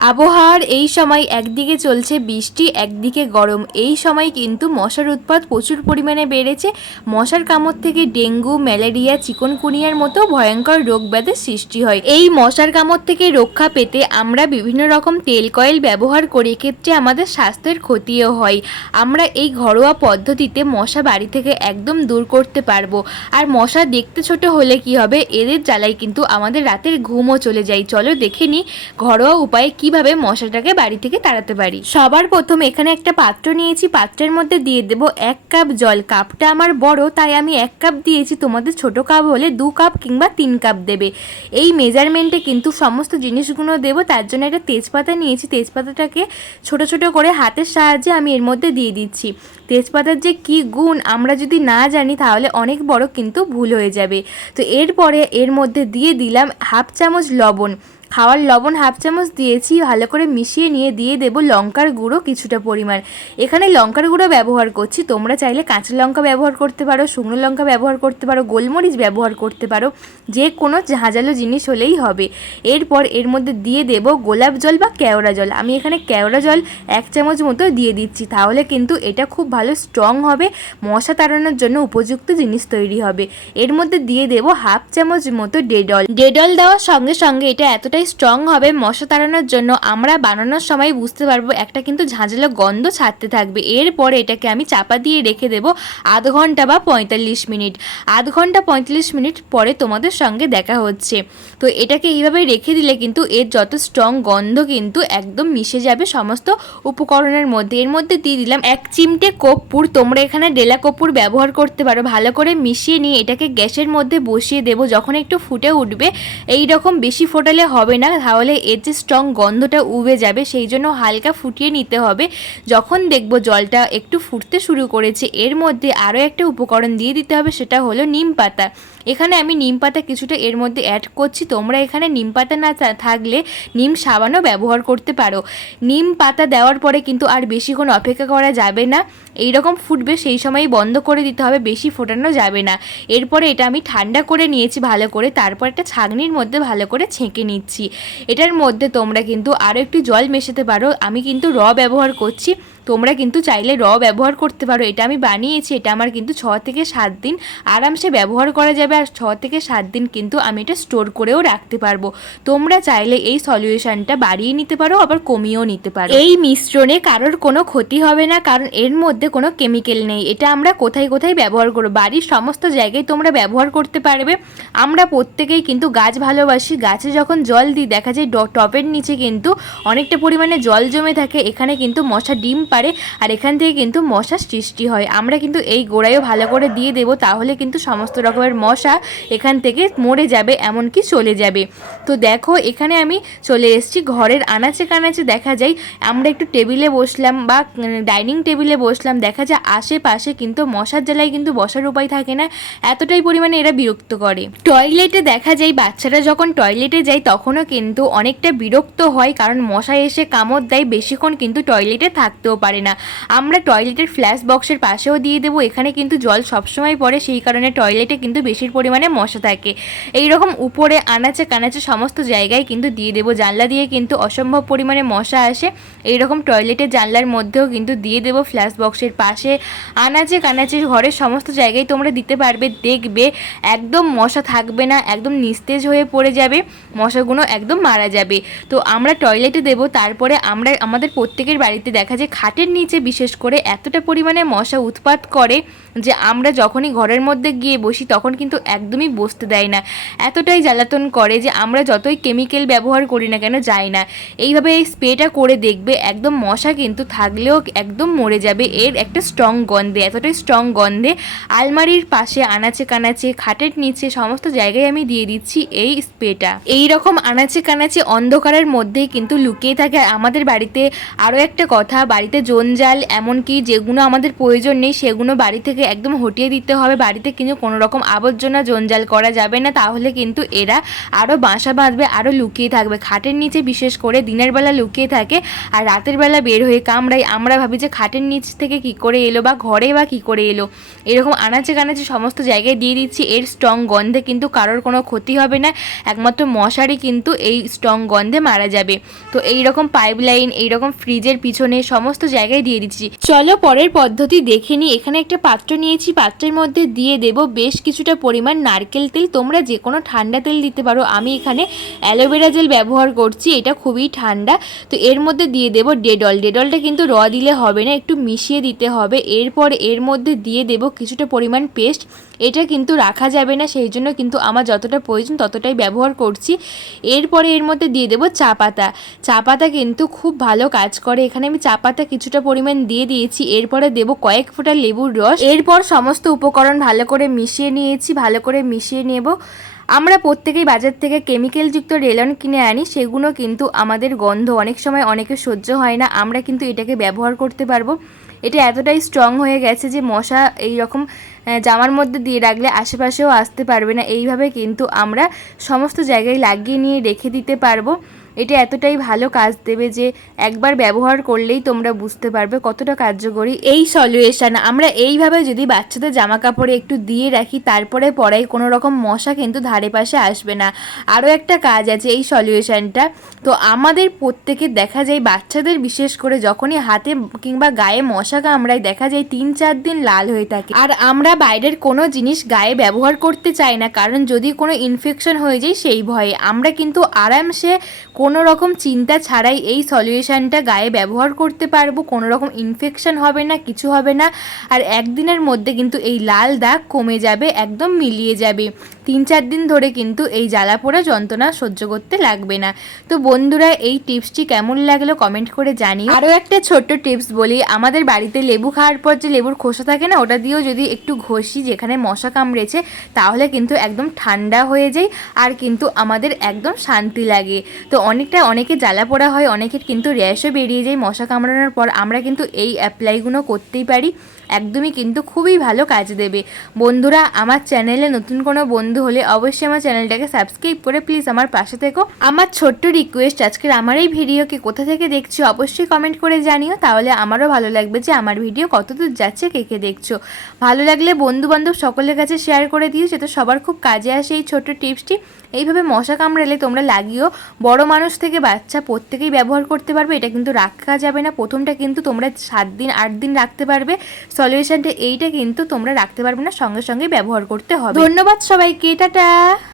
আবহাওয়ার এই সময় একদিকে চলছে বৃষ্টি, একদিকে গরম। এই সময় কিন্তু মশার উৎপাত প্রচুর পরিমাণে বেড়েছে। মশার কামড় থেকে ডেঙ্গু, ম্যালেরিয়া, চিকনকুনিয়ার মতো ভয়ঙ্কর রোগ ব্যাধের সৃষ্টি হয়। এই মশার কামড় থেকে রক্ষা পেতে আমরা বিভিন্ন রকম তেল কয়েল ব্যবহার করি এক্ষেত্রে আমাদের স্বাস্থ্যের ক্ষতিও হয়। আমরা এই ঘরোয়া পদ্ধতিতে মশা বাড়ি থেকে একদম দূর করতে পারব। আর মশা দেখতে ছোট হলে কি হবে? এদের জ্বালায় কিন্তু আমাদের রাতের ঘুমও চলে যায়। চলো দেখে নিই ঘরোয়া উপায়ে কীভাবে মশাটাকে বাড়ি থেকে তাড়াতে পারি? সবার প্রথম এখানে একটা পাত্র নিয়েছি। পাত্রের মধ্যে দিয়ে দেব এক কাপ জল। কাপটা আমার বড়, তাই আমি এক কাপ দিয়েছি। তোমাদের ছোট কাপ হলে দু কাপ কিংবা তিন কাপ দেবে। এই মেজারমেন্টে কিন্তু সমস্ত জিনিসগুলো দেবো। তার জন্য একটা তেজপাতা নিয়েছি। তেজপাতাটাকে ছোট ছোট করে হাতের সাহায্যে আমি এর মধ্যে দিয়ে দিচ্ছি। তেজপাতার যে কি গুণ আমরা যদি না জানি, তাহলে অনেক বড় কিন্তু ভুল হয়ে যাবে। তো এরপরে এর মধ্যে দিয়ে দিলাম হাফ চামচ লবণ। খাওয়ার লবণ হাফ চামচ দিয়েছি, ভালো করে মিশিয়ে নিয়ে দিয়ে দেব লঙ্কার গুঁড়ো কিছুটা পরিমাণ। এখানে লঙ্কার গুঁড়ো ব্যবহার করছি, তোমরা চাইলে কাঁচা লঙ্কা ব্যবহার করতে পারো, শুকনো লঙ্কা ব্যবহার করতে পারো, গোলমরিচ ব্যবহার করতে পারো, যে কোনো ঝাঁঝালো জিনিস হলেই হবে। এরপর এর মধ্যে দিয়ে দেব গোলাপ জল বা কেওড়া জল। আমি এখানে কেওড়া জল এক চামচ মতো দিয়ে দিচ্ছি, তাহলে কিন্তু এটা খুব ভালো স্ট্রং হবে, মশা তাড়ানোর জন্য উপযুক্ত জিনিস তৈরি হবে। এর মধ্যে দিয়ে দেব হাফ চামচ মতো ডেডল। ডেডল দেওয়ার সঙ্গে সঙ্গে এটা এতটাই স্ট্রং হবে, মশা তাড়ানোর জন্য আমরা বানানোর সময় বুঝতে পারব, একটা কিন্তু ঝাঁঝালো গন্ধ ছাড়তে থাকবে। এরপরে এটাকে আমি চাপা দিয়ে রেখে দেব আধ ঘণ্টা বা পঁয়তাল্লিশ মিনিট। আধ ঘণ্টা, পঁয়তাল্লিশ মিনিট পরে তোমাদের সঙ্গে দেখা হচ্ছে। তো এটাকে এইভাবে রেখে দিলে কিন্তু এর যত স্ট্রং গন্ধ কিন্তু একদম মিশে যাবে সমস্ত উপকরণের মধ্যে। এর মধ্যে দিয়ে দিলাম এক চিমটে কর্পূর। তোমরা এখানে ডেলা কর্পূর ব্যবহার করতে পারো। ভালো করে মিশিয়ে নিয়ে এটাকে গ্যাসের মধ্যে বসিয়ে দেবো। যখন একটু ফুটে উঠবে এই রকম বেশি ফোটালে হবে না, তাহলে এর যে স্ট্রং গন্ধটা উবে যাবে, সেই জন্য হালকা ফুটিয়ে নিতে হবে। যখন দেখব জলটা একটু ফুটতে শুরু করেছে, এর মধ্যে আরও একটা উপকরণ দিয়ে দিতে হবে, সেটা হলো নিম পাতা। এখানে আমি নিম পাতা কিছুটা এর মধ্যে অ্যাড করছি। তোমরা এখানে নিম পাতা না থাকলে নিম সাবানও ব্যবহার করতে পারো। নিম পাতা দেওয়ার পরে কিন্তু আর বেশিক্ষণ অপেক্ষা করা যাবে না। এই রকম ফুটবে, সেই সময়ই বন্ধ করে দিতে হবে, বেশি ফোটানো যাবে না। এরপরে এটা আমি ঠান্ডা করে নিয়েছি ভালো করে, তারপর একটা ছাগনির মধ্যে ভালো করে ছেঁকে নিচ্ছি। এটার মধ্যে তোমরা কিন্তু আরও একটু জল মেশাতে পারো। আমি কিন্তু র ব্যবহার করছি। তোমরা কিন্তু চাইলে র ব্যবহার করতে পারো। এটা আমি বানিয়েছি, এটা আমার কিন্তু ছ থেকে সাত দিন আরামসে ব্যবহার করা যাবে। আর ছ থেকে সাত দিন কিন্তু আমি এটা স্টোর করেও রাখতে পারব। তোমরা চাইলে এই সলিউশনটা বাড়িয়ে নিতে পারো, আবার কমিয়েও নিতে পারো। এই মিশ্রণে কারোর কোনো ক্ষতি হবে না, কারণ এর মধ্যে কোনো কেমিক্যাল নেই। এটা আমরা কোথায় কোথায় ব্যবহার করব? বাড়ির সমস্ত জায়গায় তোমরা ব্যবহার করতে পারবে। আমরা প্রত্যেকেই কিন্তু গাছ ভালোবাসি। গাছে যখন জল দিই, দেখা যায় টবের নিচে কিন্তু অনেকটা পরিমাণে জল জমে থাকে। এখানে কিন্তু মশা ডিম পারে আর এখান থেকে কিন্তু মশার সৃষ্টি হয়। আমরা কিন্তু এই গোড়ায়ও ভালো করে দিয়ে দেবো, তাহলে কিন্তু সমস্ত রকমের মশা এখান থেকে মরে যাবে, এমনকি চলে যাবে। তো দেখো, এখানে আমি চলে এসেছি, ঘরের আনাচে কানাচে দেখা যায়, আমরা একটু টেবিলে বসলাম বা ডাইনিং টেবিলে বসলাম, দেখা যায় আশেপাশে কিন্তু মশার জ্বালায় কিন্তু বসার উপায় থাকে না, এতটাই পরিমাণে এরা বিরক্ত করে। টয়লেটে দেখা যায়, বাচ্চারা যখন টয়লেটে যায়, তখনও কিন্তু অনেকটা বিরক্ত হয়, কারণ মশা এসে কামড় দেয়, বেশিক্ষণ কিন্তু টয়লেটে থাকতেও পারে না। আমরা টয়লেটের ফ্ল্যাশ বক্সের পাশেও দিয়ে দেবো, এখানে কিন্তু জল সবসময় পড়ে, সেই কারণে টয়লেটে কিন্তু বেশির পরিমাণে মশা থাকে। এই রকম উপরে আনাচে কানাচে সমস্ত জায়গায় কিন্তু দিয়ে দেবো। জানলা দিয়ে কিন্তু অসম্ভব পরিমাণে মশা আসে। এই রকম টয়লেটের জানলার মধ্যেও কিন্তু দিয়ে দেবো ফ্ল্যাশ বক্সের পাশে। আনাচে কানাচে ঘরের সমস্ত জায়গায় তোমরা দিতে পারবে, দেখবে একদম মশা থাকবে না, একদম নিস্তেজ হয়ে পড়ে যাবে, মশাগুলো একদম মারা যাবে। তো আমরা টয়লেটে দেবো, তারপরে আমরা, আমাদের প্রত্যেকের বাড়িতে দেখা যায় খাটের নিচে বিশেষ করে এতটা পরিমাণে মশা উৎপাত করে যে আমরা যখনই ঘরের মধ্যে গিয়ে বসি তখন কিন্তু একদমই বসতে দেয় না। এতটাই জ্বালাতন করে যে আমরা যতই কেমিক্যাল ব্যবহার করি না কেন যাই না। এইভাবে এই স্প্রেটা করে দেখবে একদম মশা কিন্তু থাকলেও একদম মরে যাবে। এর একটা স্ট্রং গন্ধে, এতটাই স্ট্রং গন্ধে আলমারির পাশে আনাচে কানাচে খাটের নিচে সমস্ত জায়গায় আমি দিয়ে দিচ্ছি এই স্প্রেটা। এই রকম আনাচে কানাচে অন্ধকারের মধ্যেই কিন্তু লুকিয়ে থাকে। আমাদের বাড়িতে আরও একটা কথা, বাড়িতে জঞ্জাল এমনকি যেগুলো আমাদের প্রয়োজন নেই, সেগুলো বাড়ি থেকে একদম হটিয়ে দিতে হবে। বাড়িতে কিন্তু কোনো রকম আবর্জনা জঞ্জাল করা যাবে না। তাহলে কিন্তু এরা আরও বাসা বাঁধবে আরও লুকিয়ে থাকবে। খাটের নিচে বিশেষ করে দিনের বেলা লুকিয়ে থাকে আর রাতের বেলা বের হয়ে কামড়াই আমরা ভাবি যে খাটের নিচ থেকে কি করে এলো বা ঘরে বা কি করে এলো? এরকম আনাচে কানাচে সমস্ত জায়গায় দিয়ে দিচ্ছি। এর স্ট্রং গন্ধে কিন্তু কারোর কোনো ক্ষতি হবে না। একমাত্র মশারি কিন্তু এই স্ট্রং গন্ধে মারা যাবে। তো এই রকম পাইপ লাইন এইরকম ফ্রিজের পিছনে সমস্ত জায়গায় দিয়ে দিচ্ছি। চলো পরের পদ্ধতি দেখে নিই। এখানে একটা পাত্র নিয়েছি। পাত্রের মধ্যে দিয়ে দেব বেশ কিছুটা পরিমাণ নারকেল তেল। তোমরা যে কোনো ঠান্ডা তেল দিতে পারো। আমি এখানে অ্যালোভেরা জেল ব্যবহার করছি। এটা খুবই ঠান্ডা। তো এর মধ্যে দিয়ে দেব ডেডল। ডেডলটা কিন্তু র দিলে হবে না, একটু মিশিয়ে দিতে হবে। এরপর এর মধ্যে দিয়ে দেব কিছুটা পরিমাণ পেস্ট। এটা কিন্তু রাখা যাবে না, সেই জন্য কিন্তু আমার যতটা প্রয়োজন ততটাই ব্যবহার করছি। এরপরে এর মধ্যে দিয়ে দেবো চা পাতা। চা পাতা কিন্তু খুব ভালো কাজ করে। এখানে আমি চা পাতা কিছুটা পরিমাণ দিয়ে দিয়েছি, এরপরে দেবো কয়েক ফোঁটা লেবুর রস। এরপর সমস্ত উপকরণ ভালো করে মিশিয়ে নিয়েছি, ভালো করে মিশিয়ে নেব। আমরা প্রত্যেকেই বাজার থেকে কেমিক্যালযুক্ত রেলন কিনে আনি, সেগুলো কিন্তু আমাদের গন্ধ অনেক সময় অনেকে সহ্য হয় না, আমরা কিন্তু এটাকে ব্যবহার করতে পারব। এটা এতটাই স্ট্রং হয়ে গেছে যে মশা এই রকম জামার মধ্যে দিয়ে রাখলে আশেপাশেও আসতে পারবে না। এইভাবে কিন্তু আমরা সমস্ত জায়গায় লাগিয়ে নিয়ে রেখে দিতে পারব। এটা এতটাই ভালো কাজ দেবে যে একবার ব্যবহার করলেই তোমরা বুঝতে পারবে কতটা কার্যকরী এই সলিউশন। আমরা এইভাবে যদি বাচ্চাদের জামা কাপড়ে একটু দিয়ে রাখি, তারপরে পরাই কোনো রকম মশা কিন্তু ধারে পাশে আসবে না। আরও একটা কাজ আছে এই সলিউশনটা। তো আমাদের প্রত্যেকে দেখা যায় বাচ্চাদের বিশেষ করে যখনই হাতে কিংবা গায়ে মশা কামড়ায়, দেখা যায় তিন চার দিন লাল হয়ে থাকে। আর আমরা বাইরের কোনো জিনিস গায়ে ব্যবহার করতে চাই না, কারণ যদি কোনো ইনফেকশন হয়ে যায় সেই ভয়ে। আমরা কিন্তু আরামসে কোনো রকম চিন্তা ছাড়াই এই সলিউশনটা গায়ে ব্যবহার করতে পারব কোনো রকম ইনফেকশন হবে না, কিছু হবে না। আর একদিনের মধ্যে কিন্তু এই লাল দাগ কমে যাবে, একদম মিলিয়ে যাবে। তিন চার দিন ধরে কিন্তু এই জ্বালা পোড়া যন্ত্রণা সহ্য করতে লাগবে না। তো বন্ধুরা, এই টিপসটি কেমন লাগল কমেন্ট করে জানি আরও একটা ছোট্ট টিপস বলি, আমাদের বাড়িতে লেবু খাওয়ার পর যে লেবুর খোসা থাকে না, ওটা দিয়েও যদি একটু ঘষি যেখানে মশা কামড়েছে, তাহলে কিন্তু একদম ঠান্ডা হয়ে যায় আর কিন্তু আমাদের একদম শান্তি লাগে। তো অনেকটা অনেকে জ্বালা পোড়া হয়, অনেকের কিন্তু র্যাশও বেরিয়ে যায় মশা কামড়ানোর পর। আমরা কিন্তু এই অ্যাপ্লাইগুলো করতেই পারি। একদমই কিন্তু খুবই ভালো কাজ দেবে। বন্ধুরা, আমার চ্যানেলে নতুন কোনো বন্ধু হলে অবশ্যই আমার চ্যানেলটাকে সাবস্ক্রাইব করে প্লিজ আমার পাশে থেকো। আমার ছোট্ট রিকোয়েস্ট আজকের আমার এই ভিডিওকে কোথা থেকে দেখছ অবশ্যই কমেন্ট করে জানিও, তাহলে আমারও ভালো লাগবে যে আমার ভিডিও কতদূর যাচ্ছে, কে কে দেখছ। ভালো লাগলে বন্ধু বান্ধব সকলের কাছে শেয়ার করে দিও, যাতে সবার খুব কাজে আসে এই ছোট্ট টিপসটি এইভাবে মশা কামড়ালে তোমরা লাগিও। বড় মানুষ থেকে বাচ্চা প্রত্যেকেই ব্যবহার করতে পারবে, এটা কিন্তু রাখা যাবে না। প্রথমটা কিন্তু তোমরা সাত দিন, আট দিন রাখতে পারবে। সলিউশনটা এইটা কিন্তু তোমরা রাখতে পারবে না, সঙ্গে সঙ্গে ব্যবহার করতে হবে। ধন্যবাদ সবাইকে, টাটা।